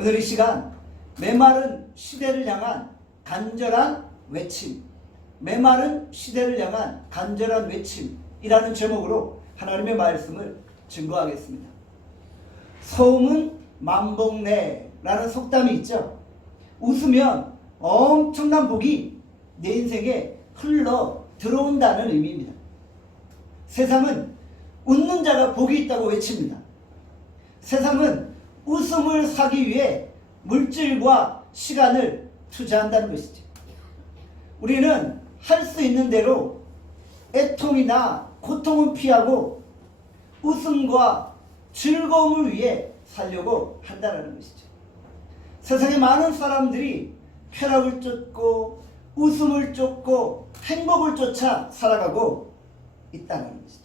오늘 이 시간 메마른 시대를 향한 간절한 외침, 메마른 시대를 향한 간절한 외침이라는 제목으로 하나님의 말씀을 증거하겠습니다. 소음은 만복내라는 속담이 있죠. 웃으면 엄청난 복이 내 인생에 흘러 들어온다는 의미입니다. 세상은 웃는 자가 복이 있다고 외칩니다. 세상은 웃음을 사기 위해 물질과 시간을 투자한다는 것이죠. 우리는 할 수 있는 대로 애통이나 고통은 피하고 웃음과 즐거움을 위해 살려고 한다는 것이죠. 세상에 많은 사람들이 쾌락을 쫓고 웃음을 쫓고 행복을 쫓아 살아가고 있다는 것이죠.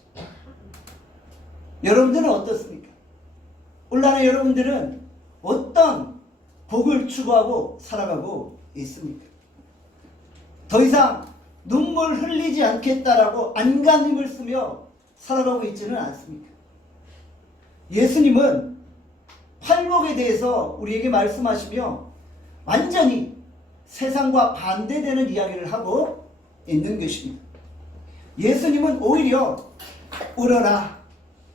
여러분들은 어떻습니까? 온라인 여러분들은 어떤 복을 추구하고 살아가고 있습니까? 더 이상 눈물 흘리지 않겠다라고 안간힘을 쓰며 살아가고 있지는 않습니까? 예수님은 팔복에 대해서 우리에게 말씀하시며 완전히 세상과 반대되는 이야기를 하고 있는 것입니다. 예수님은 오히려 울어라,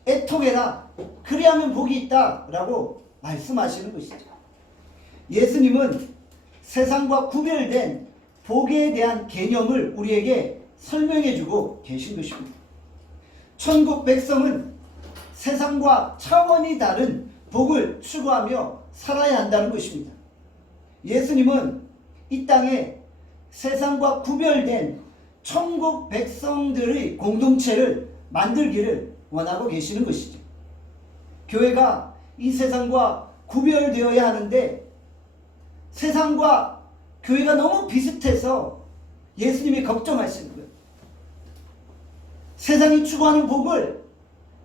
애통해라, 그리하면 복이 있다 라고 말씀하시는 것이죠. 예수님은 세상과 구별된 복에 대한 개념을 우리에게 설명해 주고 계신 것입니다. 천국 백성은 세상과 차원이 다른 복을 추구하며 살아야 한다는 것입니다. 예수님은 이 땅에 세상과 구별된 천국 백성들의 공동체를 만들기를 원하고 계시는 것이죠. 교회가 이 세상과 구별되어야 하는데 세상과 교회가 너무 비슷해서 예수님이 걱정하시는 거예요. 세상이 추구하는 복을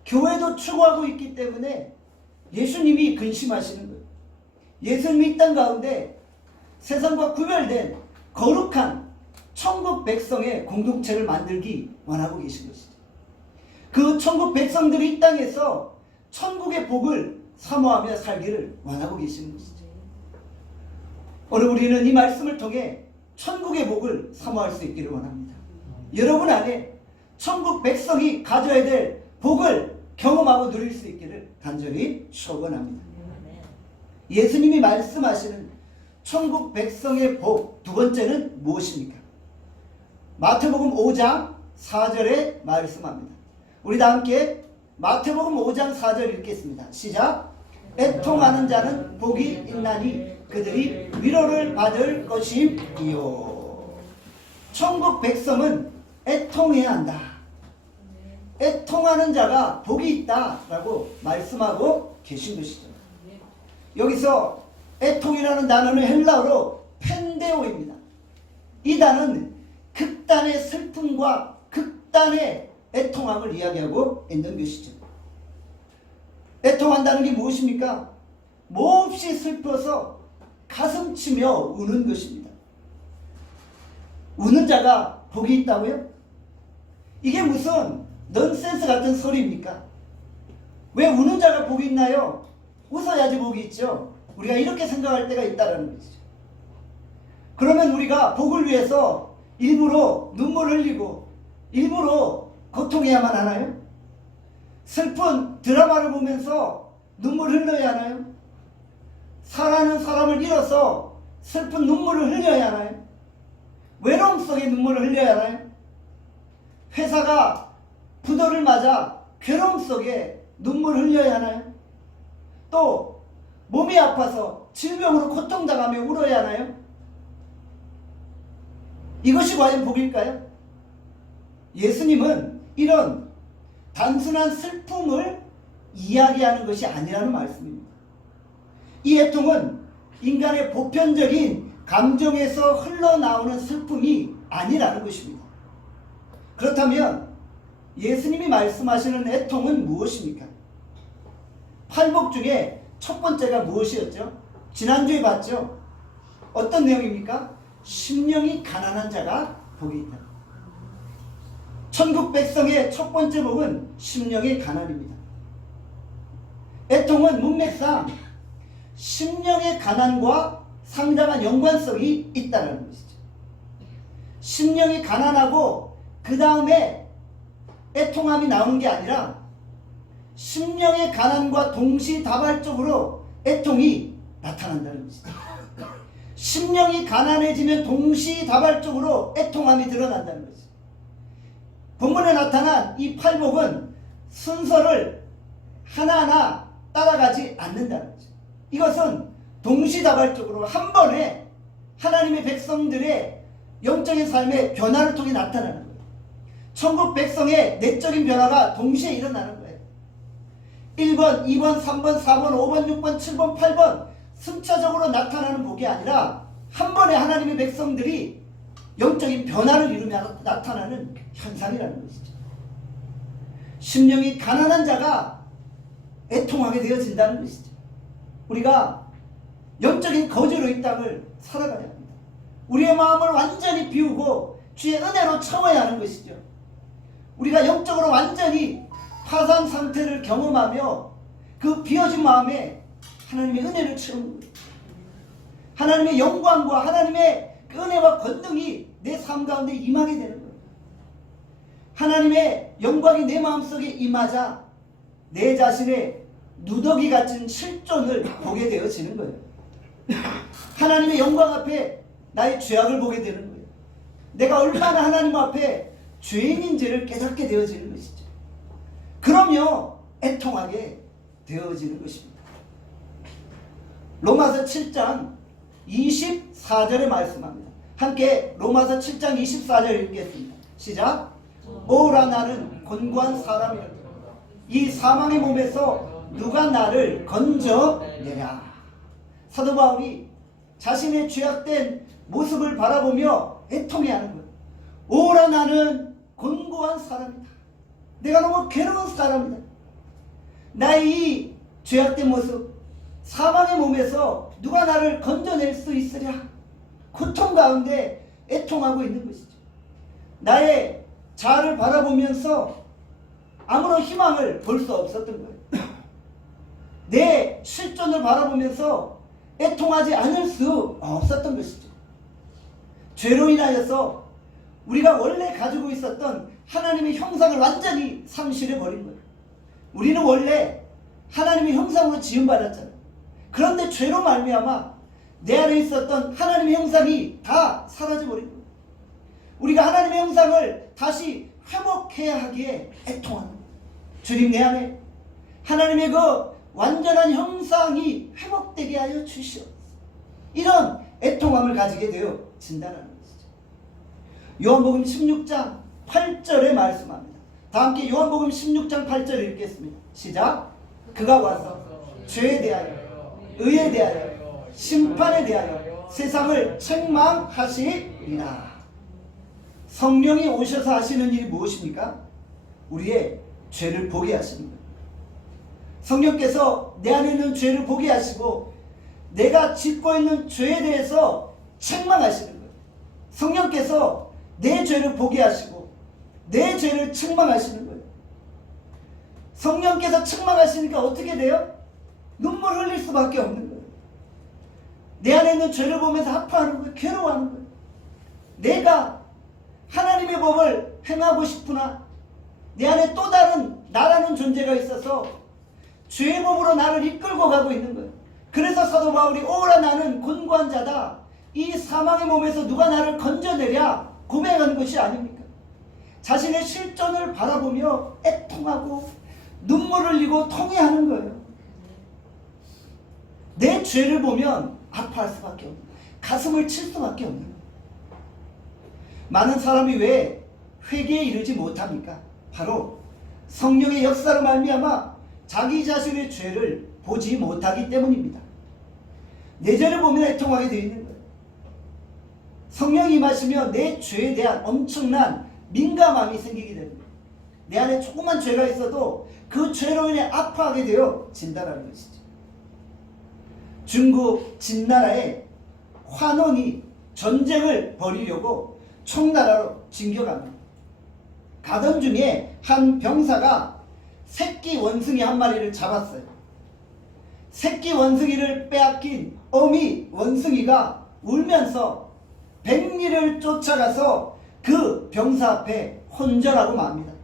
교회도 추구하고 있기 때문에 예수님이 근심하시는 거예요. 예수님이 이 땅 가운데 세상과 구별된 거룩한 천국 백성의 공동체를 만들기 원하고 계신 것이죠. 그 천국 백성들이 이 땅에서 천국의 복을 사모하며 살기를 원하고 계시는 것이죠. 오늘 우리는 이 말씀을 통해 천국의 복을 사모할 수 있기를 원합니다. 여러분 안에 천국 백성이 가져야 될 복을 경험하고 누릴 수 있기를 간절히 소원합니다. 예수님이 말씀하시는 천국 백성의 복 두 번째는 무엇입니까? 마태복음 5장 4절에 말씀합니다. 우리 다 함께 마태복음 5장 4절 읽겠습니다. 시작. 애통하는 자는 복이 있나니 그들이 위로를 받을 것임이요. 천국 백성은 애통해야 한다. 애통하는 자가 복이 있다라고 말씀하고 계신 것이죠. 여기서 애통이라는 단어는 헬라어로 펜데오입니다. 이 단어는 극단의 슬픔과 극단의 애통함을 이야기하고 있는 것이죠. 애통한다는 게 무엇입니까? 몹시 슬퍼서 가슴치며 우는 것입니다. 우는 자가 복이 있다고요? 이게 무슨 넌센스 같은 소리입니까? 왜 우는 자가 복이 있나요? 웃어야지 복이 있죠. 우리가 이렇게 생각할 때가 있다는 것이죠. 그러면 우리가 복을 위해서 일부러 눈물 흘리고 일부러 고통해야만 하나요? 슬픈 드라마를 보면서 눈물 흘려야 하나요? 사랑하는 사람을 잃어서 슬픈 눈물을 흘려야 하나요? 외로움 속에 눈물을 흘려야 하나요? 회사가 부도를 맞아 괴로움 속에 눈물을 흘려야 하나요? 또 몸이 아파서 질병으로 고통당하며 울어야 하나요? 이것이 과연 복일까요? 예수님은 이런 단순한 슬픔을 이야기하는 것이 아니라는 말씀입니다. 이 애통은 인간의 보편적인 감정에서 흘러나오는 슬픔이 아니라는 것입니다. 그렇다면 예수님이 말씀하시는 애통은 무엇입니까? 팔복 중에 첫 번째가 무엇이었죠? 지난주에 봤죠? 어떤 내용입니까? 심령이 가난한 자가 복이 있다. 천국 백성의 첫 번째 복은 심령의 가난입니다. 애통은 문맥상 심령의 가난과 상당한 연관성이 있다는 것이죠. 심령이 가난하고 그 다음에 애통함이 나오는 게 아니라 심령의 가난과 동시다발적으로 애통이 나타난다는 것이죠. 심령이 가난해지면 동시다발적으로 애통함이 드러난다는 것이죠. 본문에 나타난 이 팔복은 순서를 하나하나 따라가지 않는다는 거죠. 이것은 동시다발적으로 한 번에 하나님의 백성들의 영적인 삶의 변화를 통해 나타나는 거예요. 천국 백성의 내적인 변화가 동시에 일어나는 거예요. 1번, 2번, 3번, 4번, 5번, 6번, 7번, 8번 순차적으로 나타나는 복이 아니라 한 번에 하나님의 백성들이 영적인 변화를 이루며 나타나는 현상이라는 것이죠. 심령이 가난한 자가 애통하게 되어진다는 것이죠. 우리가 영적인 거지로 이 땅을 살아가야 합니다. 우리의 마음을 완전히 비우고 주의 은혜로 채워야 하는 것이죠. 우리가 영적으로 완전히 파산 상태를 경험하며 그 비어진 마음에 하나님의 은혜를 채우는 거예요. 하나님의 영광과 하나님의 그 은혜와 권능이 내 삶 가운데 임하게 되는 거예요. 하나님의 영광이 내 마음속에 임하자 내 자신의 누더기 같은 실존을 보게 되어지는 거예요. 하나님의 영광 앞에 나의 죄악을 보게 되는 거예요. 내가 얼마나 하나님 앞에 죄인인지를 깨닫게 되어지는 것이죠. 그러며 애통하게 되어지는 것입니다. 로마서 7장 24절에 말씀합니다. 함께 로마서 7장 24절 읽겠습니다. 시작. 오라 나는 곤고한 사람이라. 이 사망의 몸에서 누가 나를 건져내랴. 사도 바울이 자신의 죄악된 모습을 바라보며 애통해하는 거예요. 오라 나는 곤고한 사람이다. 내가 너무 괴로운 사람이다. 나의 이 죄악된 모습, 사망의 몸에서 누가 나를 건져낼 수 있으랴. 고통 가운데 애통하고 있는 것이죠. 나의 자아를 바라보면서 아무런 희망을 볼 수 없었던 거예요. 내 실존을 바라보면서 애통하지 않을 수 없었던 것이죠. 죄로 인하여서 우리가 원래 가지고 있었던 하나님의 형상을 완전히 상실해버린 거예요. 우리는 원래 하나님의 형상으로 지음받았잖아요. 그런데 죄로 말미암아 내 안에 있었던 하나님의 형상이 다 사라져버린 거예요. 우리가 하나님의 형상을 다시 회복해야 하기에 애통하는 거예요. 주님, 내 안에 하나님의 그 완전한 형상이 회복되게 하여 주시옵소서. 이런 애통함을 가지게 되어진다는 것이죠. 요한복음 16장 8절에 말씀합니다. 다 함께 요한복음 16장 8절 읽겠습니다. 시작. 그가 와서 죄에 대하여, 의에 대하여, 심판에 대하여 세상을 책망하시리라. 성령이 오셔서 하시는 일이 무엇입니까? 우리의 죄를 보게 하시는 거예요. 성령께서 내 안에 있는 죄를 보게 하시고 내가 짓고 있는 죄에 대해서 책망하시는 거예요. 성령께서 내 죄를 보게 하시고 내 죄를 책망하시는 거예요. 성령께서 책망하시니까 어떻게 돼요? 눈물 흘릴 수밖에 없는 거예요. 내 안에 있는 죄를 보면서 아파하는 거예요. 괴로워하는 거예요. 내가 하나님의 법을 행하고 싶으나 내 안에 또 다른 나라는 존재가 있어서 죄의 법으로 나를 이끌고 가고 있는 거예요. 그래서 사도 바울이 오라 나는 곤고한 자다. 이 사망의 몸에서 누가 나를 건져내랴 고백하는 것이 아닙니까? 자신의 실존을 바라보며 애통하고 눈물을 흘리고 통회하는 거예요. 내 죄를 보면 아파할 수밖에 없는, 가슴을 칠 수밖에 없는 거예요. 많은 사람이 왜 회개에 이르지 못합니까? 바로 성령의 역사로 말미암아 자기 자신의 죄를 보지 못하기 때문입니다. 내 죄를 보면 애통하게 되어 있는 거예요. 성령이 임하시면 내 죄에 대한 엄청난 민감함이 생기게 됩니다. 내 안에 조그만 죄가 있어도 그 죄로 인해 아파하게 되어진다는 것이죠. 중국 진나라에 환원이 전쟁을 벌이려고 청나라로 진격합니다. 가던 중에 한 병사가 새끼 원숭이 한 마리를 잡았어요. 새끼 원숭이를 빼앗긴 어미 원숭이가 울면서 백리를 쫓아가서 그 병사 앞에 혼절하고 맙니다.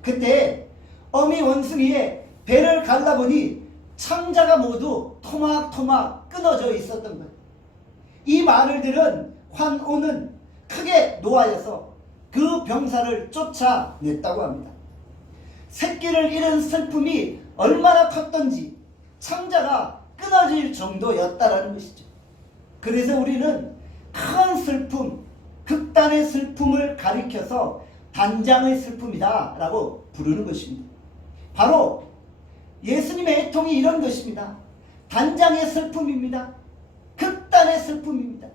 그때 어미 원숭이의 배를 갈라보니 창자가 모두 토막토막 끊어져 있었던 거예요. 이 말을 들은 환오는 크게 노하여서 그 병사를 쫓아냈다고 합니다. 새끼를 잃은 슬픔이 얼마나 컸던지 창자가 끊어질 정도였다라는 것이죠. 그래서 우리는 큰 슬픔, 극단의 슬픔을 가리켜서 단장의 슬픔이다 라고 부르는 것입니다. 바로 예수님의 애통이 이런 것입니다. 단장의 슬픔입니다. 극단의 슬픔입니다.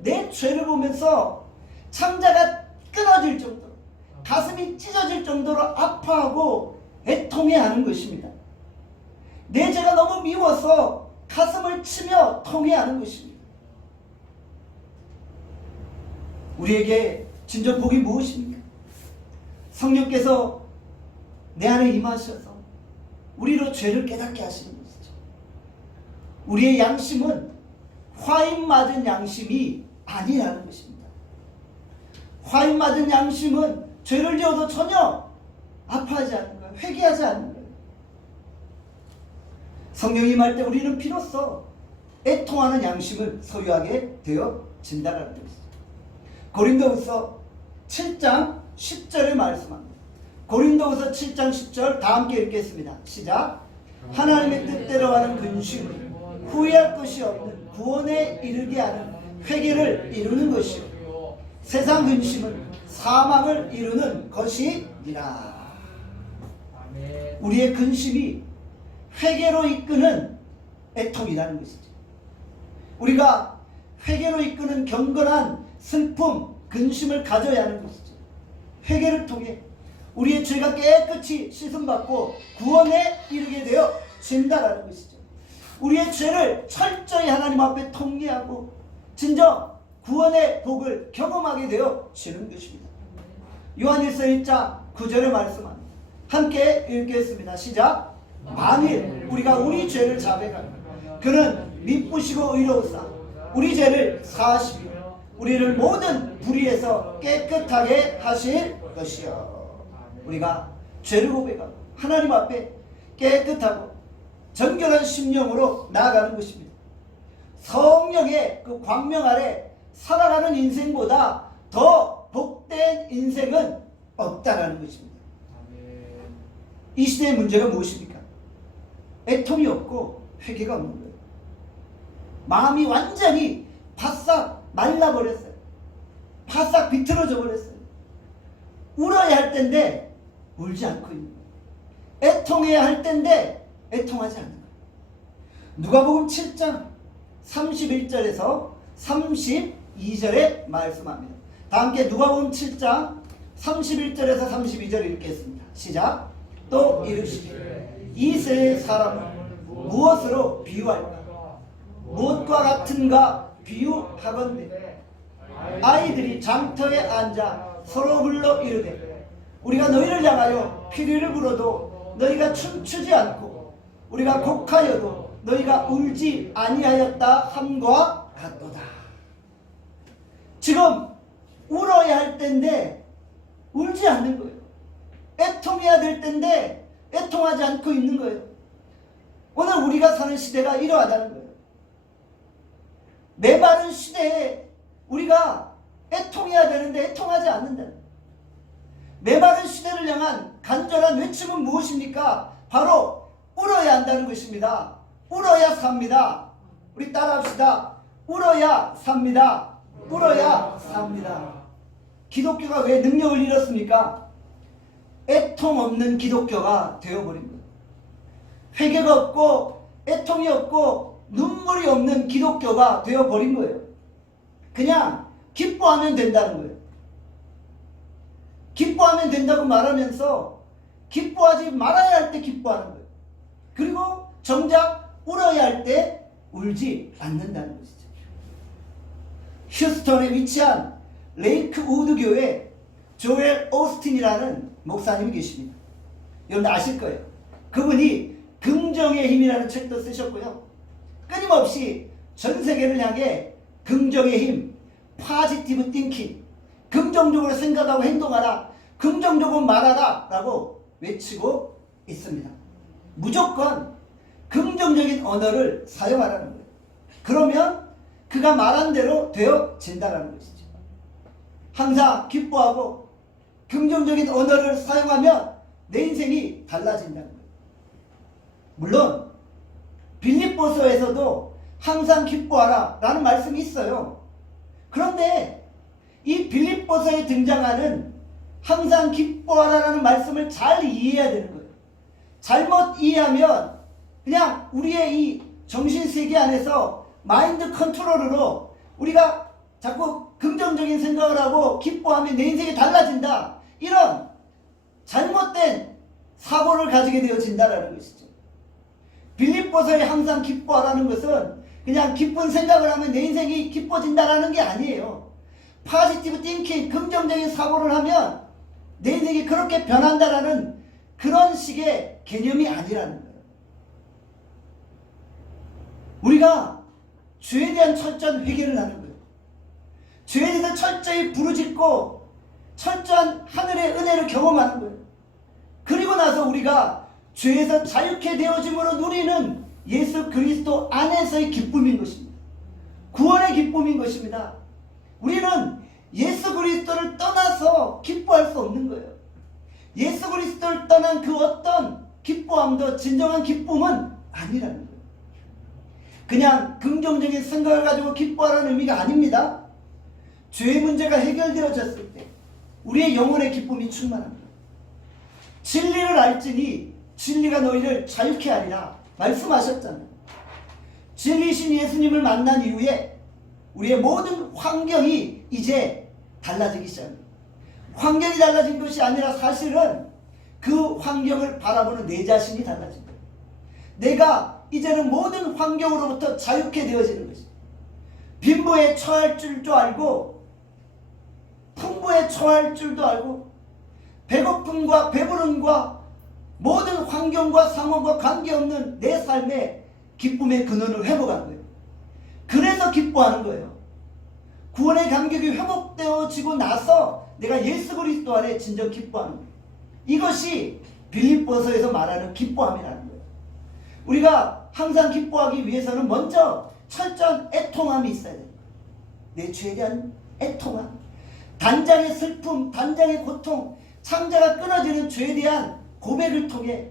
내 죄를 보면서 창자가 끊어질 정도로, 가슴이 찢어질 정도로 아파하고 애통해하는 것입니다. 내 죄가 너무 미워서 가슴을 치며 통해하는 것입니다. 우리에게 진정 복이 무엇입니까? 성령께서 내 안에 임하셔서 우리로 죄를 깨닫게 하시는 것이죠. 우리의 양심은 화인 맞은 양심이 아니라는 것입니다. 화인 맞은 양심은 죄를 지어도 전혀 아파하지 않는 거예요. 회개하지 않는 거예요. 성령이 임할 때 우리는 비로소 애통하는 양심을 소유하게 되어진다는 것이죠. 고린도후서 7장 10절에 말씀합니다. 고린도후서 7장 10절 다 함께 읽겠습니다. 시작. 하나님의 뜻대로 하는 근심은 후회할 것이 없는 구원에 이르게 하는 회개를 이루는 것이요 세상 근심은 사망을 이루는 것이니라. 우리의 근심이 회개로 이끄는 애통이라는 것이죠. 우리가 회개로 이끄는 경건한 슬픔, 근심을 가져야 하는 것이죠. 회개를 통해 우리의 죄가 깨끗이 씻음받고 구원에 이르게 되어 진다라는 것이죠. 우리의 죄를 철저히 하나님 앞에 통회하고 진정 구원의 복을 경험하게 되어 지는 것입니다. 요한일서 1장 9절의 말씀합니다. 함께 읽겠습니다. 시작. 만일 우리가 우리 죄를 자백하면 그는 미쁘시고 의로우사 우리 죄를 사하시며 우리를 모든 불의에서 깨끗하게 하실 것이요. 우리가 죄를 고백하고 하나님 앞에 깨끗하고 정결한 심령으로 나아가는 것입니다. 성령의 그 광명 아래 살아가는 인생보다 더 복된 인생은 없다라는 것입니다. 이 시대의 문제가 무엇입니까? 애통이 없고 회개가 없는 거예요. 마음이 완전히 바싹 말라버렸어요. 바싹 비틀어져 버렸어요. 울어야 할 때인데 울지 않고 있는 거예요. 애통해야 할 때인데 애통하지 않는 거예요. 누가복음 7장 31절에서 32절에 말씀합니다. 다 함께 누가복음 7장 31절에서 32절 읽겠습니다. 시작. 또 이르시되 이 세의 사람을 무엇으로 비유할까? 무엇과 같은가 비유하건대 아이들이 장터에 앉아 서로 불러 이르되 우리가 너희를 향하여 피리를 불어도 너희가 춤추지 않고 우리가 곡하여도 너희가 울지 아니하였다 함과 같도다. 지금 울어야 할 때인데 울지 않는 거예요. 애통해야 될 때인데 애통하지 않고 있는 거예요. 오늘 우리가 사는 시대가 이러하다는 거예요. 메마른 시대에 우리가 애통해야 되는데 애통하지 않는다. 메마른 시대를 향한 간절한 외침은 무엇입니까? 바로 울어야 한다는 것입니다. 울어야 삽니다. 우리 따라합시다. 울어야 삽니다. 울어야 삽니다. 기독교가 왜 능력을 잃었습니까? 애통 없는 기독교가 되어버린 거예요. 회개가 없고 애통이 없고 눈물이 없는 기독교가 되어버린 거예요. 그냥 기뻐하면 된다는 거예요. 기뻐하면 된다고 말하면서 기뻐하지 말아야 할 때 기뻐하는 거예요. 그리고 정작 울어야 할 때 울지 않는다는 것이죠. 휴스턴에 위치한 레이크우드 교회 조엘 오스틴이라는 목사님이 계십니다. 여러분 아실 거예요. 그분이 긍정 긍정의 힘이라는 책도 쓰셨고요. 끊임없이 전 세계를 향해 긍정의 힘, 파지티브 띵킹, 긍정적으로 생각하고 행동하라, 긍정적으로 말하라 라고 외치고 있습니다. 무조건 긍정적인 언어를 사용하라는 거예요. 그러면 그가 말한 대로 되어진다는 것이죠. 항상 기뻐하고 긍정적인 언어를 사용하면 내 인생이 달라진다는 거예요. 물론 빌립보서에서도 항상 기뻐하라 라는 말씀이 있어요. 그런데 이 빌립보서에 등장하는 항상 기뻐하라 라는 말씀을 잘 이해해야 되는 거예요. 잘못 이해하면 그냥 우리의 이 정신세계 안에서 마인드 컨트롤으로 우리가 자꾸 긍정적인 생각을 하고 기뻐하면 내 인생이 달라진다, 이런 잘못된 사고를 가지게 되어진다는 것이죠. 빌립보서에 항상 기뻐하라는 것은 그냥 기쁜 생각을 하면 내 인생이 기뻐진다라는 게 아니에요. 파지티브 띵킹, 긍정적인 사고를 하면 내 인생이 그렇게 변한다라는 그런 식의 개념이 아니라는 거예요. 우리가 죄에 대한 철저한 회개를 하는 거예요. 죄에 대해서 철저히 부르짖고 철저한 하늘의 은혜를 경험하는 거예요. 그리고 나서 우리가 죄에서 자유케 되어짐으로 누리는 예수 그리스도 안에서의 기쁨인 것입니다. 구원의 기쁨인 것입니다. 우리는 예수 그리스도를 떠나서 기뻐할 수 없는 거예요. 예수 그리스도를 떠난 그 어떤 기뻐함도 진정한 기쁨은 아니라는 거예요. 그냥 긍정적인 생각을 가지고 기뻐하라는 의미가 아닙니다. 죄의 문제가 해결되어졌을 때 우리의 영혼의 기쁨이 충만합니다. 진리를 알지니 진리가 너희를 자유케 하리라 말씀하셨잖아요. 진리신 예수님을 만난 이후에 우리의 모든 환경이 이제 달라지기 시작합니다. 환경이 달라진 것이 아니라 사실은 그 환경을 바라보는 내 자신이 달라진 거예요. 내가 이제는 모든 환경으로부터 자유케 되어지는 것입니다. 빈부에 처할 줄도 알고 풍부에 처할 줄도 알고 배고픔과 배부름과 모든 환경과 상황과 관계없는 내 삶의 기쁨의 근원을 회복하는 거예요. 그래서 기뻐하는 거예요. 구원의 감격이 회복되어지고 나서 내가 예수 그리스도 안에 진정 기뻐하는 거예요. 이것이 빌립보서에서 말하는 기뻐함이라는 거예요. 우리가 항상 기뻐하기 위해서는 먼저 철저한 애통함이 있어야 돼요. 내 죄에 대한 애통함, 단장의 슬픔, 단장의 고통, 창자가 끊어지는 죄에 대한 고백을 통해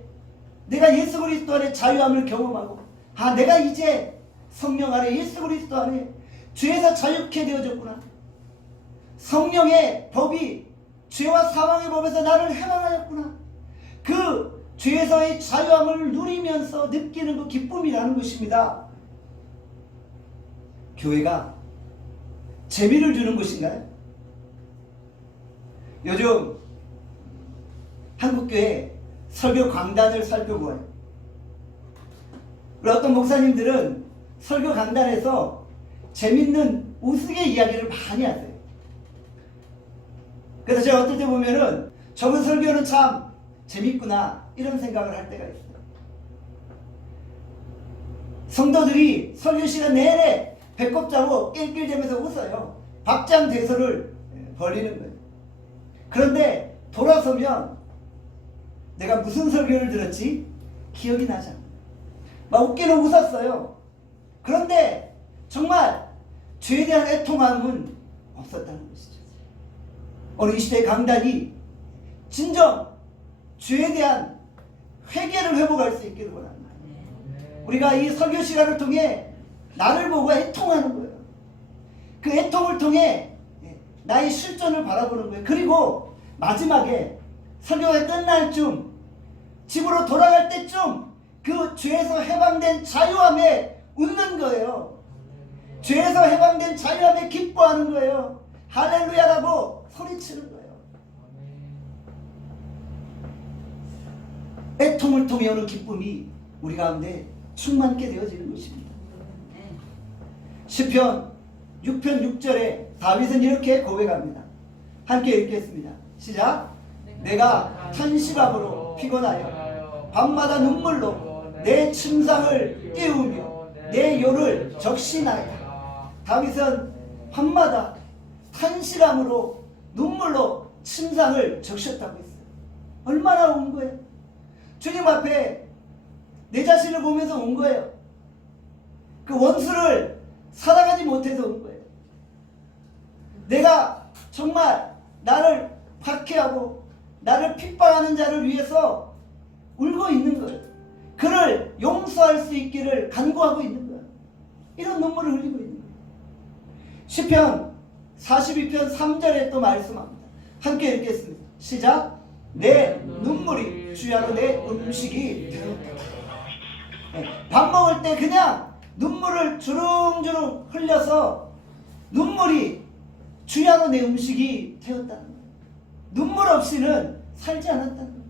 내가 예수 그리스도 안에 자유함을 경험하고, 아, 내가 이제 성령 안에 예수 그리스도 안에 죄에서 자유케 되어졌구나. 성령의 법이 죄와 사망의 법에서 나를 해방하였구나. 그 죄에서의 자유함을 누리면서 느끼는 그 기쁨이라는 것입니다. 교회가 재미를 주는 것인가요? 요즘 한국교회 설교 강단을 살펴보아요. 우리 어떤 목사님들은 설교 강단에서 재밌는 우스개 이야기를 많이 하세요. 그래서 제가 어떨 때 보면은 저번 설교는 참 재밌구나 이런 생각을 할 때가 있어요. 성도들이 설교 시간 내내 배꼽 잡고 낄낄대면서 웃어요. 박장대소를 벌이는 거예요. 그런데 돌아서면 내가 무슨 설교를 들었지? 기억이 나지 않아요. 막 웃기는 웃었어요. 그런데 정말 죄에 대한 애통함은 없었다는 것이죠. 오늘 이 시대의 강단이 진정 죄에 대한 회개를 회복할 수 있기를 원합니다. 우리가 이 설교 시간을 통해 나를 보고 애통하는 거예요. 그 애통을 통해 나의 실존을 바라보는 거예요. 그리고 마지막에 설교가 끝날 쯤, 집으로 돌아갈 때쯤 그 죄에서 해방된 자유함에 웃는 거예요. 죄에서 해방된 자유함에 기뻐하는 거예요. 할렐루야라고 소리치는 거예요. 애통을 통해 오는 기쁨이 우리 가운데 충만케 되어지는 것입니다. 시편 6편 6절에 다윗은 이렇게 고백합니다. 함께 읽겠습니다. 시작. 내가 탄식함으로 피곤하여 밤마다 눈물로 내 침상을 띄우며 내 요를 적시나이다. 다윗은 밤마다 탄식함으로 눈물로 침상을 적셨다고 했어요. 얼마나 온 거예요? 주님 앞에 내 자신을 보면서 온 거예요. 그 원수를 살아가지 못해서 온 거예요. 내가 정말 나를 박해하고 나를 핍박하는 자를 위해서 울고 있는 거예요. 그를 용서할 수 있기를 간구하고 있는 거예요. 이런 눈물을 흘리고 있는 거예요. 시편 42편 3절에 또 말씀합니다. 함께 읽겠습니다. 시작. 내 눈물이 주야로 내 음식이 되었다. 밥 먹을 때 그냥 눈물을 주릉주릉 흘려서 눈물이 주야로 내 음식이 되었다는 거예요. 눈물 없이는 살지 않았다는 거예요.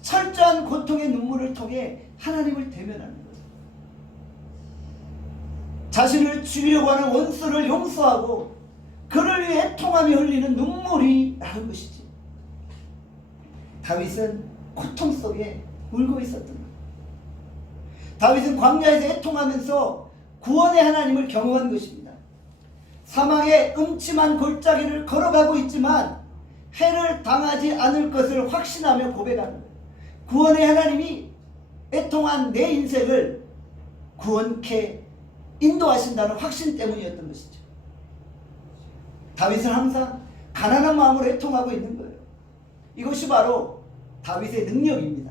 철저한 고통의 눈물을 통해 하나님을 대면하는 거예요. 자신을 죽이려고 하는 원수를 용서하고 그를 위해 애통하며 흘리는 눈물이 나는 것이지. 다윗은 고통 속에 울고 있었던 거예요. 다윗은 광야에서 애통하면서 구원의 하나님을 경험한 것입니다. 사망의 음침한 골짜기를 걸어가고 있지만 해를 당하지 않을 것을 확신하며 고백하는 거예요. 구원의 하나님이 애통한 내 인생을 구원케 인도하신다는 확신 때문이었던 것이죠. 다윗은 항상 가난한 마음으로 애통하고 있는 거예요. 이것이 바로 다윗의 능력입니다.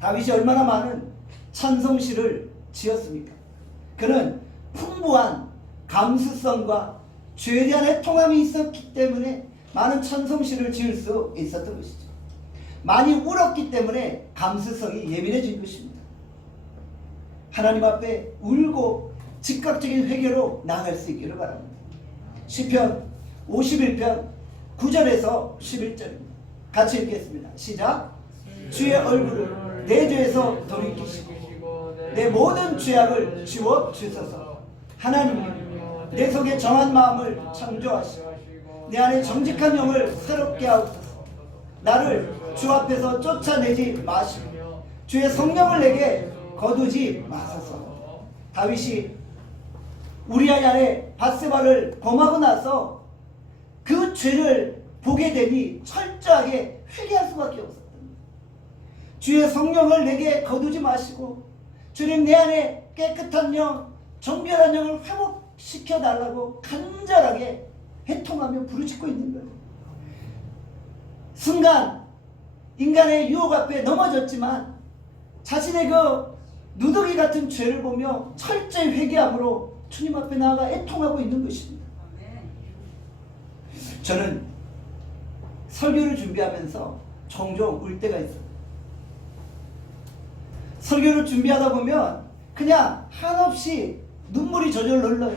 다윗이 얼마나 많은 찬송시를 지었습니까? 그는 풍부한 감수성과 죄에 대한 애통함이 있었기 때문에 많은 찬송시를 지을 수 있었던 것이죠. 많이 울었기 때문에 감수성이 예민해진 것입니다. 하나님 앞에 울고 즉각적인 회개로 나아갈 수 있기를 바랍니다. 시편 51편 9절에서 11절입니다. 같이 읽겠습니다. 시작. 주의 얼굴을 내 죄에서 돌이키시고 내 모든 죄악을 지워 주소서. 하나님이 내 속에 정한 마음을 창조하시고 내 안에 정직한 영을 새롭게 하옵소서. 나를 주 앞에서 쫓아내지 마시고 주의 성령을 내게 거두지 마소서. 다윗이 우리아 안에 밧세바를 범하고 나서 그 죄를 보게 되니 철저하게 회개할 수밖에 없었다. 주의 성령을 내게 거두지 마시고 주님 내 안에 깨끗한 영, 정결한 영을 회복시켜 달라고 간절하게 애통하며 부르짖고 있는 거예요. 순간 인간의 유혹 앞에 넘어졌지만 자신의 그 누더기 같은 죄를 보며 철저히 회개함으로 주님 앞에 나아가 애통하고 있는 것입니다. 저는 설교를 준비하면서 종종 울 때가 있어요. 설교를 준비하다 보면 그냥 한없이 눈물이 저절로 흘러요.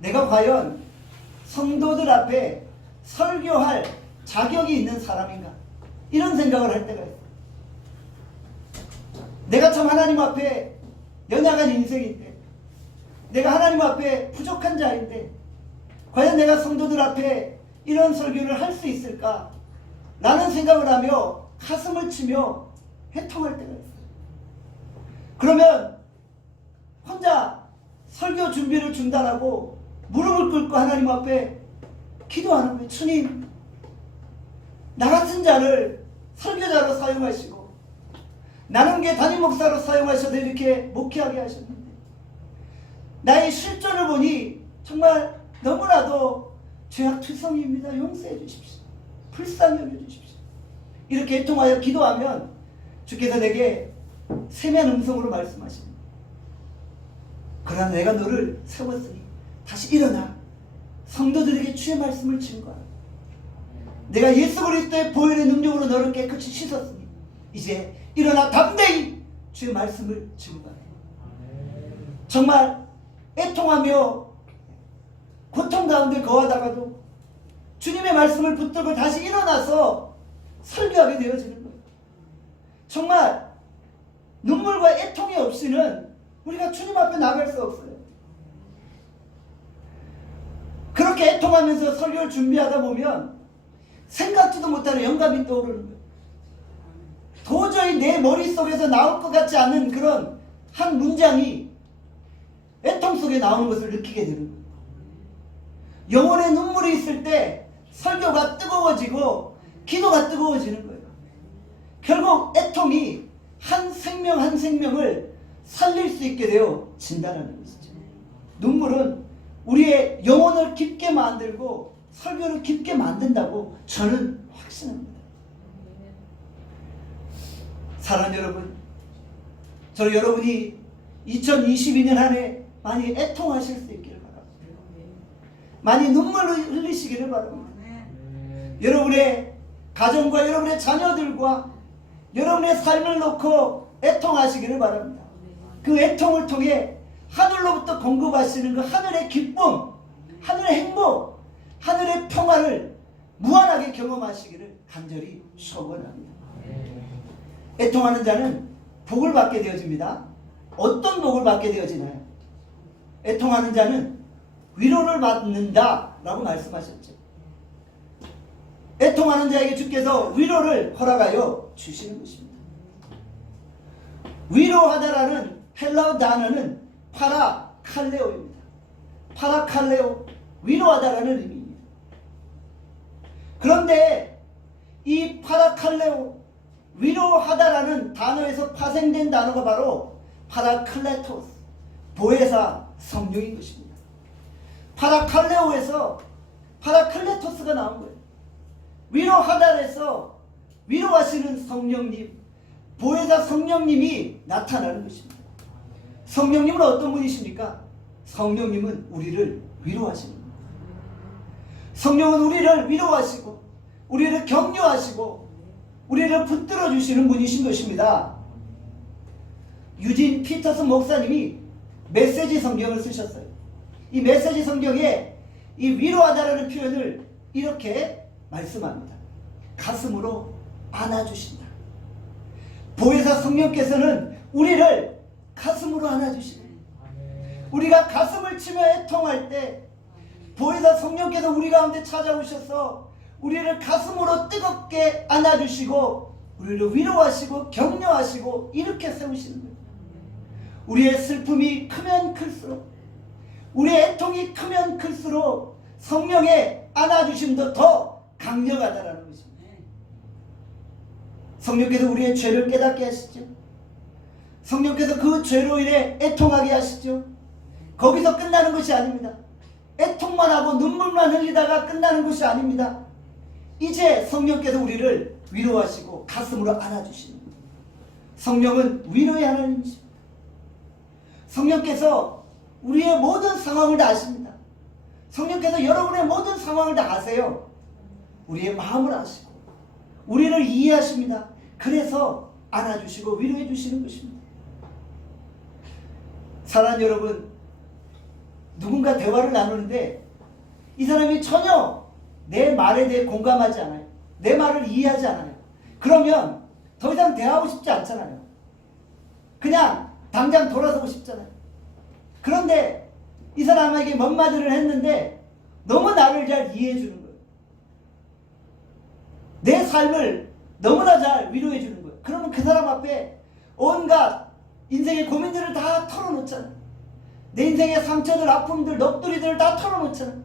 내가 과연 성도들 앞에 설교할 자격이 있는 사람인가? 이런 생각을 할 때가 있어요. 내가 참 하나님 앞에 연약한 인생인데, 내가 하나님 앞에 부족한 자인데 과연 내가 성도들 앞에 이런 설교를 할 수 있을까? 라는 생각을 하며 가슴을 치며 애통할 때가 있어요. 그러면 혼자 설교 준비를 중단하고 무릎을 꿇고 하나님 앞에 기도하는 거예요. 주님, 나 같은 자를 설교자로 사용하시고 나눔계 담임 목사로 사용하셔서 이렇게 목회하게 하셨는데 나의 실존을 보니 정말 너무나도 죄악투성이입니다. 용서해 주십시오. 불쌍히 여겨주십시오. 이렇게 애통하여 기도하면 주께서 내게 세미한 음성으로 말씀하십니다. 그러나 내가 너를 세웠으니 다시 일어나 성도들에게 주의 말씀을 증거하라. 내가 예수 그리스도의 보혈의 능력으로 너를 깨끗이 씻었으니 이제 일어나 담대히 주의 말씀을 증거하라. 정말 애통하며 고통 가운데 거하다가도 주님의 말씀을 붙들고 다시 일어나서 설교하게 되어지는 거예요. 정말 눈물과 애통이 없이는 우리가 주님 앞에 나갈 수 없어요. 그렇게 애통하면서 설교를 준비하다 보면 생각지도 못하는 영감이 떠오르는 거예요. 도저히 내 머릿속에서 나올 것 같지 않은 그런 한 문장이 애통 속에 나오는 것을 느끼게 되는 거예요. 영혼의 눈물이 있을 때 설교가 뜨거워지고 기도가 뜨거워지는 거예요. 결국 애통이 한 생명 한 생명을 살릴 수 있게 되어 진다는 것이죠. 눈물은 우리의 영혼을 깊게 만들고 설교를 깊게 만든다고 저는 확신합니다. 사랑하는 여러분, 저 여러분이 2022년 한 해 많이 애통하실 수 있기를 바랍니다. 많이 눈물을 흘리시기를 바랍니다. 여러분의 가정과 여러분의 자녀들과 여러분의 삶을 놓고 애통하시기를 바랍니다. 그 애통을 통해 하늘로부터 공급하시는 그 하늘의 기쁨, 하늘의 행복, 하늘의 평화를 무한하게 경험하시기를 간절히 소원합니다. 애통하는 자는 복을 받게 되어집니다. 어떤 복을 받게 되어지나요? 애통하는 자는 위로를 받는다 라고 말씀하셨죠. 애통하는 자에게 주께서 위로를 허락하여 주시는 것입니다. 위로하다라는 헬라어 단어는 파라칼레오입니다. 파라칼레오, 위로하다라는 의미입니다. 그런데 이 파라칼레오, 위로하다라는 단어에서 파생된 단어가 바로 파라클레토스, 보혜사 성령인 것입니다. 파라칼레오에서 파라클레토스가 나온 거예요. 위로하다에서 위로하시는 성령님, 보혜사 성령님이 나타나는 것입니다. 성령님은 어떤 분이십니까? 성령님은 우리를 위로하시는 겁니다. 성령은 우리를 위로하시고 우리를 격려하시고 우리를 붙들어 주시는 분이신 것입니다. 유진 피터슨 목사님이 메시지 성경을 쓰셨어요. 이 메시지 성경에 이 위로하다라는 표현을 이렇게 말씀합니다. 가슴으로 안아주신다. 보혜사 성령께서는 우리를 가슴으로 안아주시는, 우리가 가슴을 치며 애통할 때 보혜사 성령께서 우리 가운데 찾아오셔서 우리를 가슴으로 뜨겁게 안아주시고 우리를 위로하시고 격려하시고 이렇게 세우시는 거예요. 우리의 슬픔이 크면 클수록, 우리의 애통이 크면 클수록 성령의 안아주심도 더 강력하다라는 것입니다. 성령께서 우리의 죄를 깨닫게 하시죠. 성령께서 그 죄로 인해 애통하게 하시죠. 거기서 끝나는 것이 아닙니다. 애통만 하고 눈물만 흘리다가 끝나는 것이 아닙니다. 이제 성령께서 우리를 위로하시고 가슴으로 안아주시는 거예요. 성령은 위로의 하나님이십니다. 성령께서 우리의 모든 상황을 다 아십니다. 성령께서 여러분의 모든 상황을 다 아세요. 우리의 마음을 아시고 우리를 이해하십니다. 그래서 안아주시고 위로해 주시는 것입니다. 사랑하는 여러분, 누군가 대화를 나누는데 이 사람이 전혀 내 말에 대해 공감하지 않아요. 내 말을 이해하지 않아요. 그러면 더 이상 대화하고 싶지 않잖아요. 그냥 당장 돌아서고 싶잖아요. 그런데 이 사람에게 몇 마디를 했는데 너무 나를 잘 이해해 주는 거예요. 내 삶을 너무나 잘 위로해 주는 거예요. 그러면 그 사람 앞에 온갖 인생의 고민들을 다 털어놓잖아요. 내 인생의 상처들, 아픔들, 넋두리들을 다 털어놓잖아요.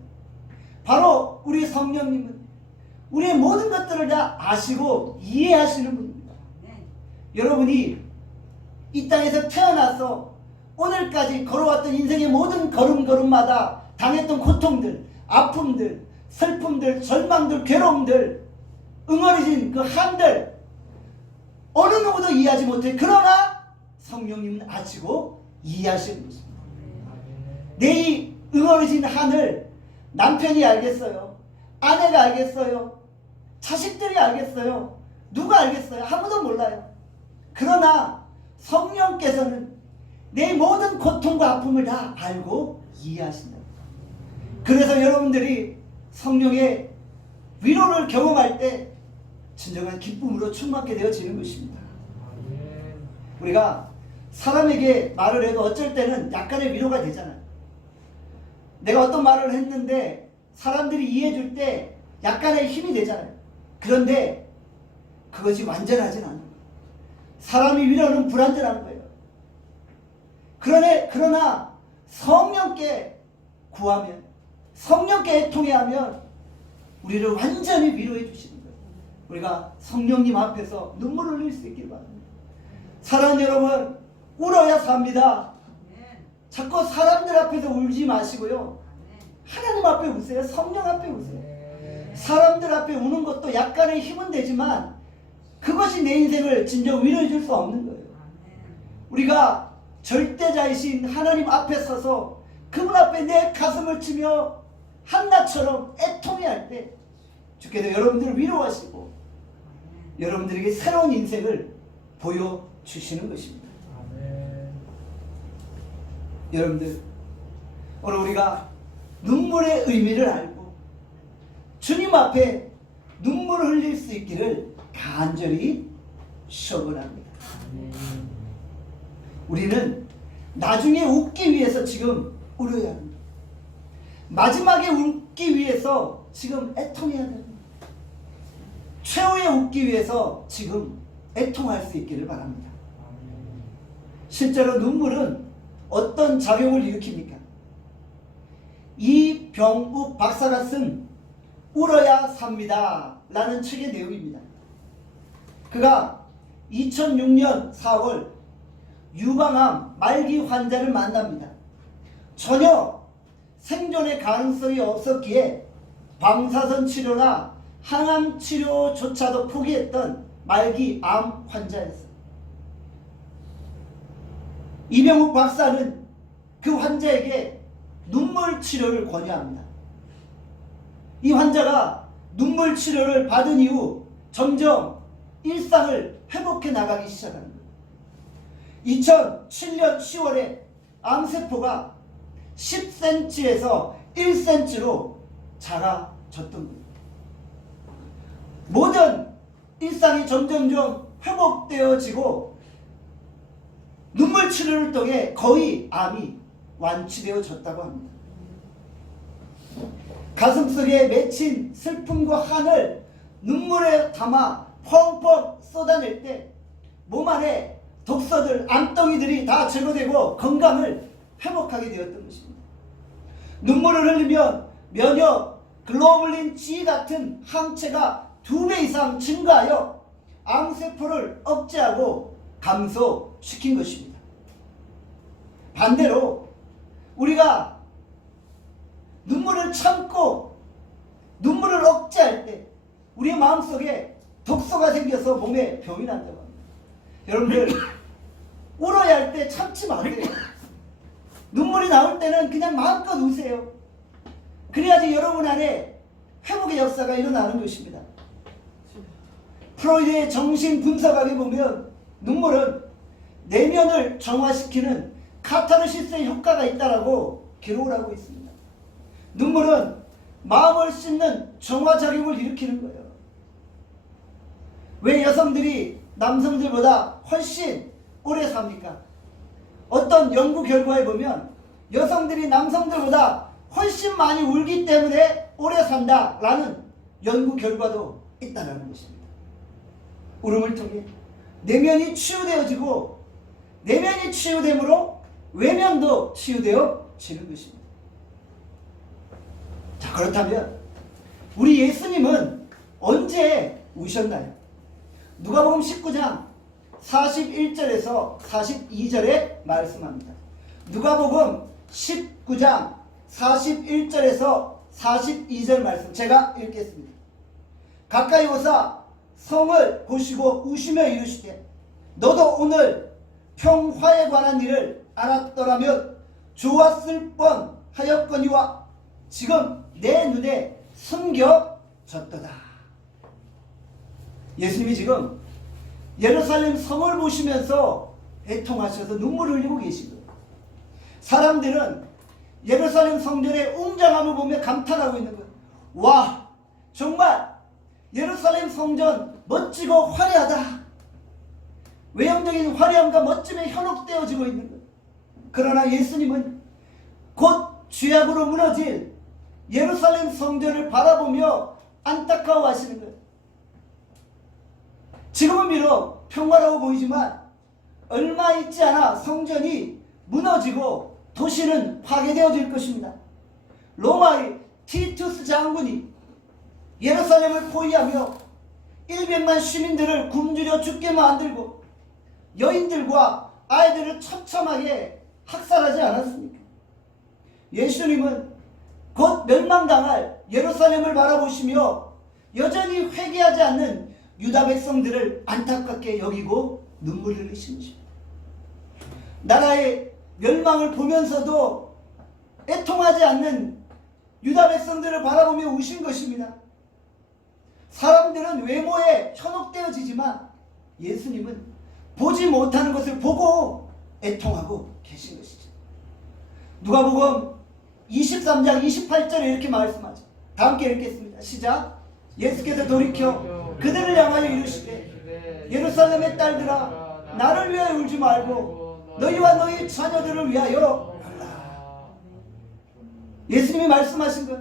바로 우리 성령님은 우리의 모든 것들을 다 아시고 이해하시는 분입니다. 여러분이 이 땅에서 태어나서 오늘까지 걸어왔던 인생의 모든 걸음걸음마다 당했던 고통들, 아픔들, 슬픔들, 절망들, 괴로움들, 응어리진 그 한들 어느 누구도 이해하지 못해. 그러나 성령님은 아시고 이해하시는 것입니다. 내 이 응어리진 한을 남편이 알겠어요? 아내가 알겠어요? 자식들이 알겠어요? 누가 알겠어요? 아무도 몰라요. 그러나 성령께서는 내 모든 고통과 아픔을 다 알고 이해하신다. 그래서 여러분들이 성령의 위로를 경험할 때 진정한 기쁨으로 충만하게 되어지는 것입니다. 우리가 사람에게 말을 해도 어쩔 때는 약간의 위로가 되잖아요. 내가 어떤 말을 했는데 사람들이 이해해 줄 때 약간의 힘이 되잖아요. 그런데 그것이 완전하진 않아요. 사람이 위로는 불완전한 거예요. 그러나 성령께 구하면, 성령께 애통해하면 우리를 완전히 위로해 주시는 거예요. 우리가 성령님 앞에서 눈물을 흘릴 수 있길 바랍니다. 사랑하는 여러분, 울어야 삽니다. 자꾸 사람들 앞에서 울지 마시고요. 하나님 앞에 우세요. 성령 앞에 우세요. 사람들 앞에 우는 것도 약간의 힘은 되지만 그것이 내 인생을 진정 위로해 줄 수 없는 거예요. 우리가 절대자이신 하나님 앞에 서서 그분 앞에 내 가슴을 치며 한나처럼 애통해할 때 주께서 여러분들을 위로하시고 여러분들에게 새로운 인생을 보여주시는 것입니다. 여러분들, 오늘 우리가 눈물의 의미를 알고 주님 앞에 눈물을 흘릴 수 있기를 간절히 소원합니다. 우리는 나중에 웃기 위해서 지금 울어야 합니다. 마지막에 웃기 위해서 지금 애통해야 됩니다. 최후에 웃기 위해서 지금 애통할 수 있기를 바랍니다. 실제로 눈물은 어떤 작용을 일으킵니까? 이병욱 박사가 쓴 울어야 삽니다 라는 책의 내용입니다. 그가 2006년 4월 유방암 말기 환자를 만납니다. 전혀 생존의 가능성이 없었기에 방사선 치료나 항암 치료조차도 포기했던 말기 암 환자였어요. 이병욱 박사는 그 환자에게 눈물 치료를 권유합니다. 이 환자가 눈물 치료를 받은 이후 점점 일상을 회복해 나가기 시작하는 거예요. 2007년 10월에 암세포가 10cm에서 1cm로 작아졌던 거예요. 모든 일상이 점점점 회복되어지고 눈물 치료를 통해 거의 암이 완치되어졌다고 합니다. 가슴속에 맺힌 슬픔과 한을 눈물에 담아 펑펑 쏟아낼 때 몸 안에 독소들, 암덩이들이 다 제거되고 건강을 회복하게 되었던 것입니다. 눈물을 흘리면 면역, 글로불린 G 같은 항체가 2배 이상 증가하여 암세포를 억제하고 감소시킨 것입니다. 반대로 우리가 눈물을 참고 눈물을 억제할 때 우리의 마음속에 독소가 생겨서 몸에 병이 난다고 합니다. 여러분들, 울어야 할 때 참지 마세요. 눈물이 나올 때는 그냥 마음껏 우세요. 그래야지 여러분 안에 회복의 역사가 일어나는 것입니다. 프로이드의 정신분석학에 보면 눈물은 내면을 정화시키는 카타르시스의 효과가 있다라고 기록을 하고 있습니다. 눈물은 마음을 씻는 정화작용을 일으키는 거예요. 왜 여성들이 남성들보다 훨씬 오래 삽니까? 어떤 연구 결과에 보면 여성들이 남성들보다 훨씬 많이 울기 때문에 오래 산다라는 연구 결과도 있다는 것입니다. 울음을 통해 내면이 치유되어지고 내면이 치유됨으로 외면도 치유되어지는 것입니다. 자, 그렇다면 우리 예수님은 언제 우셨나요? 누가복음 19장 41절에서 42절에 말씀합니다. 누가복음 19장 41절에서 42절 말씀 제가 읽겠습니다. 가까이 오사 성을 보시고 우시며 이르시되 너도 오늘 평화에 관한 일을 알았더라면 좋았을 뻔하였거니와 지금 내 눈에 숨겨졌도다. 예수님이 지금 예루살렘 성을 보시면서 애통하셔서 눈물을 흘리고 계신 거예요. 사람들은 예루살렘 성전의 웅장함을 보며 감탄하고 있는 거예요. 와, 정말 예루살렘 성전 멋지고 화려하다. 외형적인 화려함과 멋짐에 현혹되어지고 있는 거예요. 그러나 예수님은 곧 죄악으로 무너질 예루살렘 성전을 바라보며 안타까워하시는 거예요. 지금은 비록 평화로워 보이지만 얼마 있지 않아 성전이 무너지고 도시는 파괴되어질 것입니다. 로마의 티투스 장군이 예루살렘을 포위하며 100만 시민들을 굶주려 죽게 만들고 여인들과 아이들을 처참하게 학살하지 않았습니까? 예수님은 곧 멸망당할 예루살렘을 바라보시며 여전히 회개하지 않는 유다 백성들을 안타깝게 여기고 눈물을 흘리신 것입니다. 나라의 멸망을 보면서도 애통하지 않는 유다 백성들을 바라보며 우신 것입니다. 사람들은 외모에 현혹되어지지만 예수님은 보지 못하는 것을 보고 애통하고 계신 것이죠. 누가복음 23장 28절에 이렇게 말씀하죠. 다 함께 읽겠습니다. 시작. 예수께서 돌이켜 그들을 향하여 이르시되 예루살렘의 딸들아 나를 위하여 울지 말고 너희와 너희 자녀들을 위하여 울라. 예수님이 말씀하신 것,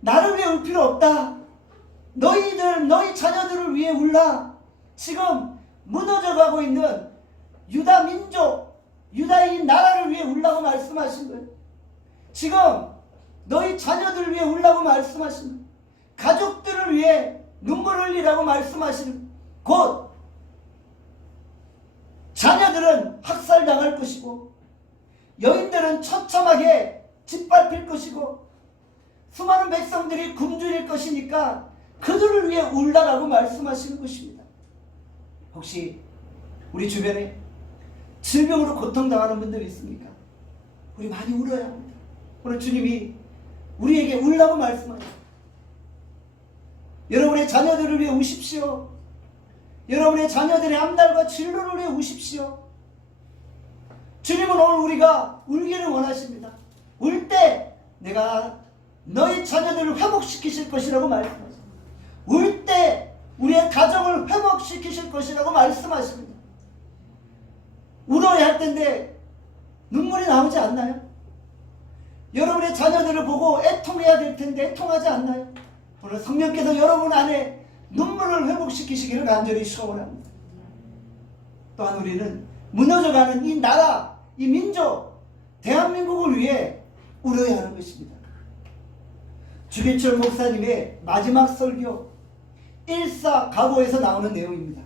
나를 위해 울 필요 없다. 너희들 너희 자녀들을 위해 울라. 지금 무너져가고 있는 유다 민족, 유다인 나라를 위해 울라고 말씀하신 거예요. 지금 너희 자녀들을 위해 울라고 말씀하신 거예요. 가족들을 위해 눈물을 흘리라고 말씀하시는 거예요. 곧 자녀들은 학살당할 것이고 여인들은 처참하게 짓밟힐 것이고 수많은 백성들이 굶주릴 것이니까 그들을 위해 울라라고 말씀하시는 것입니다. 혹시 우리 주변에 질병으로 고통당하는 분들이 있습니까? 우리 많이 울어야 합니다. 오늘 주님이 우리에게 울라고 말씀하십니다. 여러분의 자녀들을 위해 우십시오. 여러분의 자녀들의 암달과 진로를 위해 우십시오. 주님은 오늘 우리가 울기를 원하십니다. 울 때 내가 너희 자녀들을 회복시키실 것이라고 말씀하십니다. 울 때 우리의 가정을 회복시키실 것이라고 말씀하십니다. 울어야 할 텐데 눈물이 나오지 않나요? 여러분의 자녀들을 보고 애통해야 될 텐데 애통하지 않나요? 오늘 성령께서 여러분 안에 눈물을 회복시키시기를 간절히 소원합니다. 또한 우리는 무너져가는 이 나라, 이 민족, 대한민국을 위해 울어야 하는 것입니다. 주기철 목사님의 마지막 설교 일사가보에서 나오는 내용입니다.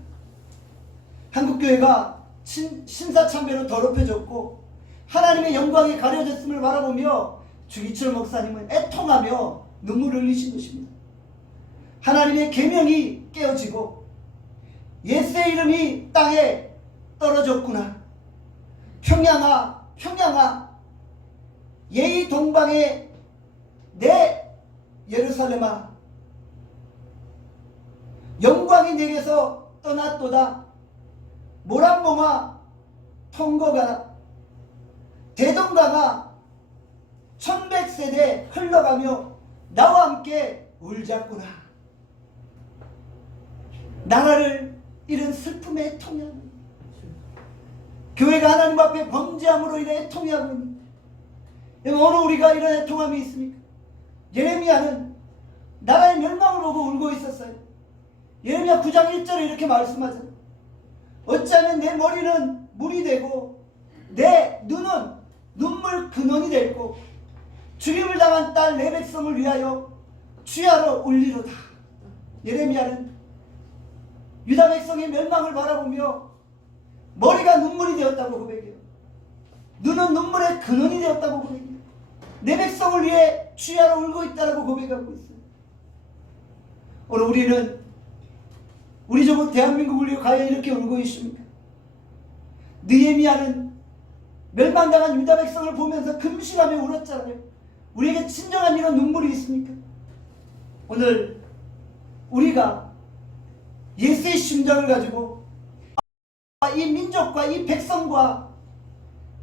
한국교회가 신사참배로 더럽혀졌고 하나님의 영광이 가려졌음을 바라보며 주기철 목사님은 애통하며 눈물을 흘리신 것입니다. 하나님의 계명이 깨어지고 예수의 이름이 땅에 떨어졌구나. 평양아 평양아 예의 동방의 내 예루살렘아 영광이 내게서 떠났도다. 모란봉아 통거가 대동강아 1100세대 흘러가며 나와 함께 울자꾸나. 나라를 잃은 슬픔에 애통해하는 교회가 하나님 앞에 범죄함으로 인해 애통해하고 있는데 오늘 우리가 이런 애통함이 있습니까? 예레미야는 나라의 멸망을 보고 울고 있었어요. 예레미야 9장 1절에 이렇게 말씀하잖아요. 어찌하면 내 머리는 물이 되고 내 눈은 눈물 근원이 되고 죽임을 당한 딸 내 백성을 위하여 취하러 울리로다. 예레미야는 유다 백성의 멸망을 바라보며 머리가 눈물이 되었다고 고백해요. 눈은 눈물의 근원이 되었다고 고백해요. 내 백성을 위해 취하러 울고 있다고 고백하고 있어요. 오늘 우리는 우리 조국 대한민국을 위해 과연 이렇게 울고 있습니까? 느헤미야는 멸망당한 유다 백성을 보면서 금실하며 울었잖아요. 우리에게 진정한 이런 눈물이 있습니까? 오늘 우리가 예수의 심장을 가지고 이 민족과 이 백성과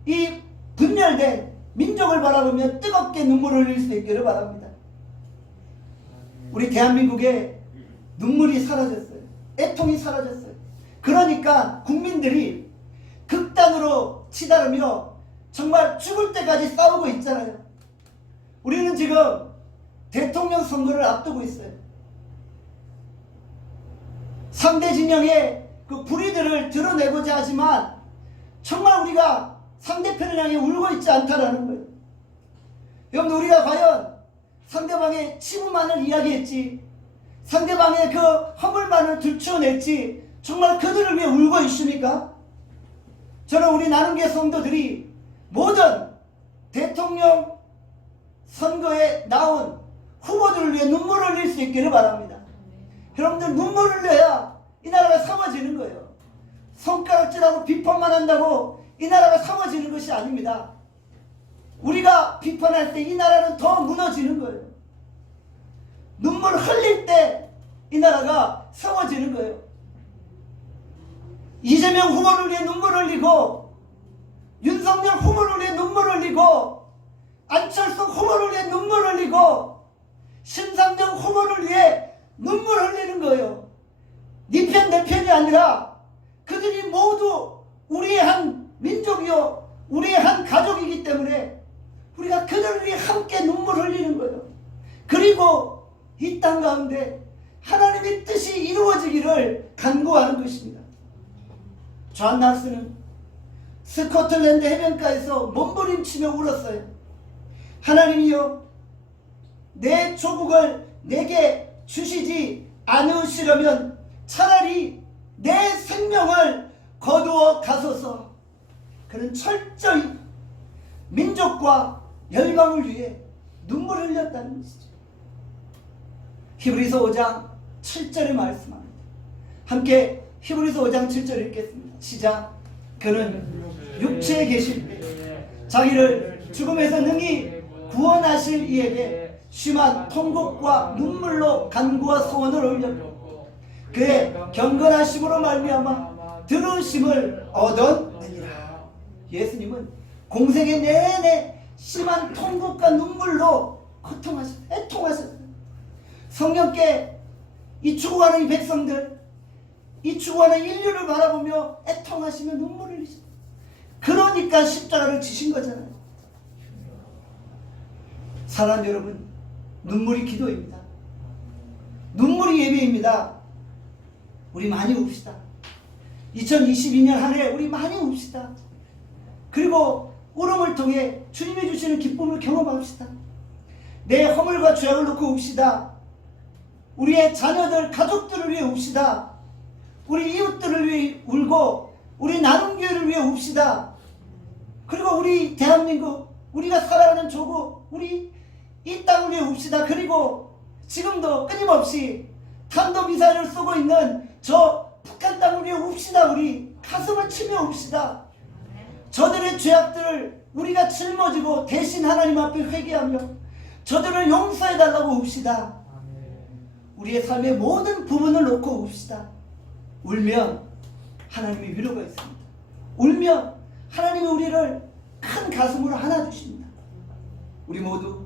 이 분열된 민족을 바라보며 뜨겁게 눈물을 흘릴 수 있기를 바랍니다. 우리 대한민국에 눈물이 사라졌어요. 애통이 사라졌어요. 그러니까 국민들이 극단으로 치달으며 정말 죽을 때까지 싸우고 있잖아요. 우리는 지금 대통령 선거를 앞두고 있어요. 상대 진영의 그 불의들을 드러내고자 하지만 정말 우리가 상대편을 향해 울고 있지 않다라는 거예요. 여러분, 우리가 과연 상대방의 치부만을 이야기했지, 상대방의 그 허물만을 들추어냈지, 정말 그들을 위해 울고 있습니까? 저는 우리 나눔교회 성도들이 모든 대통령 선거에 나온 후보들을 위해 눈물을 흘릴 수 있기를 바랍니다. 여러분들, 눈물을 흘려야 이 나라가 세워지는 거예요. 손가락질하고 비판만 한다고 이 나라가 세워지는 것이 아닙니다. 우리가 비판할 때 이 나라는 더 무너지는 거예요. 눈물 흘릴 때 이 나라가 세워지는 거예요. 이재명 후보를 위해 눈물 흘리고, 윤석열 후보를 위해 눈물 흘리고, 안철수 후보를 위해 눈물 흘리고, 심상정 후보를 위해 눈물 흘리는 거예요. 네 편, 내 편이 아니라 그들이 모두 우리의 한 민족이요, 우리의 한 가족이기 때문에 우리가 그들을 위해 함께 눈물 흘리는 거예요. 그리고 이 땅 가운데 하나님의 뜻이 이루어지기를 간구하는 것입니다. 존 나스는 스코틀랜드 해변가에서 몸부림치며 울었어요. 하나님이여, 내 조국을 내게 주시지 않으시려면 차라리 내 생명을 거두어 가소서. 그는 철저히 민족과 열방을 위해 눈물을 흘렸다는 것이죠. 히브리서 5장 7절의 말씀합니다. 함께 히브리서 5장 7절 읽겠습니다. 시작. 그는 육체에 계실 때 자기를 죽음에서 능히 구원하실 이에게 심한 통곡과 눈물로 간구와 소원을 올렸고 그의 경건하심으로 말미암아 들으심을 얻었느니라. 예수님은 공생의 내내 심한 통곡과 눈물로 애통하셨어요. 성령께 이 죽어가는 이 백성들, 이 죽어가는 인류를 바라보며 애통하시며 눈물을 흘리셨어요. 그러니까 십자가를 지신 거잖아요. 사랑하는 여러분, 눈물이 기도입니다. 눈물이 예배입니다. 우리 많이 웁시다. 2022년 한 해 우리 많이 웁시다. 그리고 울음을 통해 주님이 주시는 기쁨을 경험합시다. 내 허물과 죄악을 놓고 웁시다. 우리의 자녀들, 가족들을 위해 웁시다. 우리 이웃들을 위해 울고 우리 나눔교회를 위해 웁시다. 그리고 우리 대한민국, 우리가 살아가는 조국, 우리 이 땅을 위해 웁시다. 그리고 지금도 끊임없이 탄도미사일을 쏘고 있는 저 북한 땅을 위해 웁시다. 우리 가슴을 치며 웁시다. 저들의 죄악들을 우리가 짊어지고 대신 하나님 앞에 회개하며 저들을 용서해달라고 웁시다. 우리의 삶의 모든 부분을 놓고 웁시다. 울면 하나님의 위로가 있습니다. 울면 하나님이 우리를 큰 가슴으로 안아주십니다. 우리 모두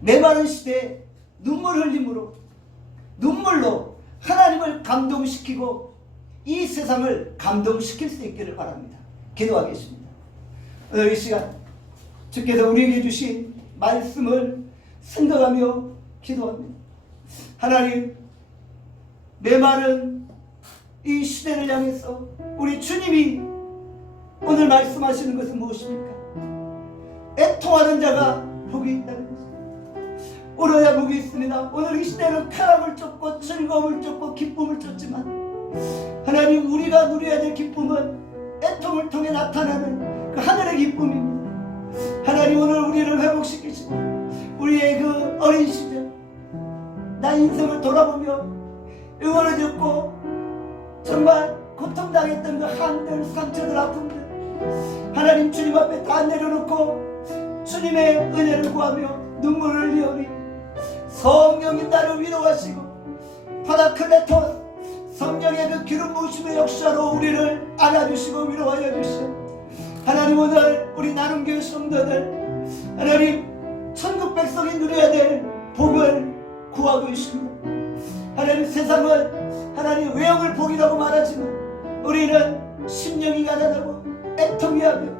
메마른 시대에 눈물 흘림으로, 눈물로 하나님을 감동시키고 이 세상을 감동시킬 수 있기를 바랍니다. 기도하겠습니다. 오늘 이 시간 주께서 우리에게 주신 말씀을 생각하며 기도합니다. 하나님, 메마른 이 시대를 향해서 우리 주님이 오늘 말씀하시는 것은 무엇입니까? 애통하는 자가 복이 있다는 것입니다. 울어야 복이 있습니다. 오늘 이 시대는 쾌락을 쫓고 즐거움을 쫓고 기쁨을 쫓지만 하나님, 우리가 누려야 될 기쁨은 애통을 통해 나타나는 그 하늘의 기쁨입니다. 하나님, 오늘 우리를 회복시키시고 우리의 그 어린 시절 나 인생을 돌아보며 응원을 듣고 정말 고통당했던 그 한들, 상처들, 아픔들 하나님 주님 앞에 다 내려놓고 주님의 은혜를 구하며 눈물을 흘리오니 성령이 나를 위로하시고 파라클레토 성령의 그 기름 부으심의 역사로 우리를 안아주시고 위로하여 주시오. 하나님, 오늘 우리 나눔교회 성도들 하나님 천국 백성이 누려야 될 복을 구하고 있습니다. 하나님, 세상은 하나님 외형을 복이라고 말하지만 우리는 심령이 가난하고 애통이 하며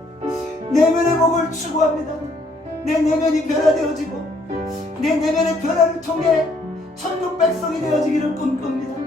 내면의 복을 추구합니다. 내 내면이 변화되어지고 내 내면의 변화를 통해 천국 백성이 되어지기를 꿈꿉니다.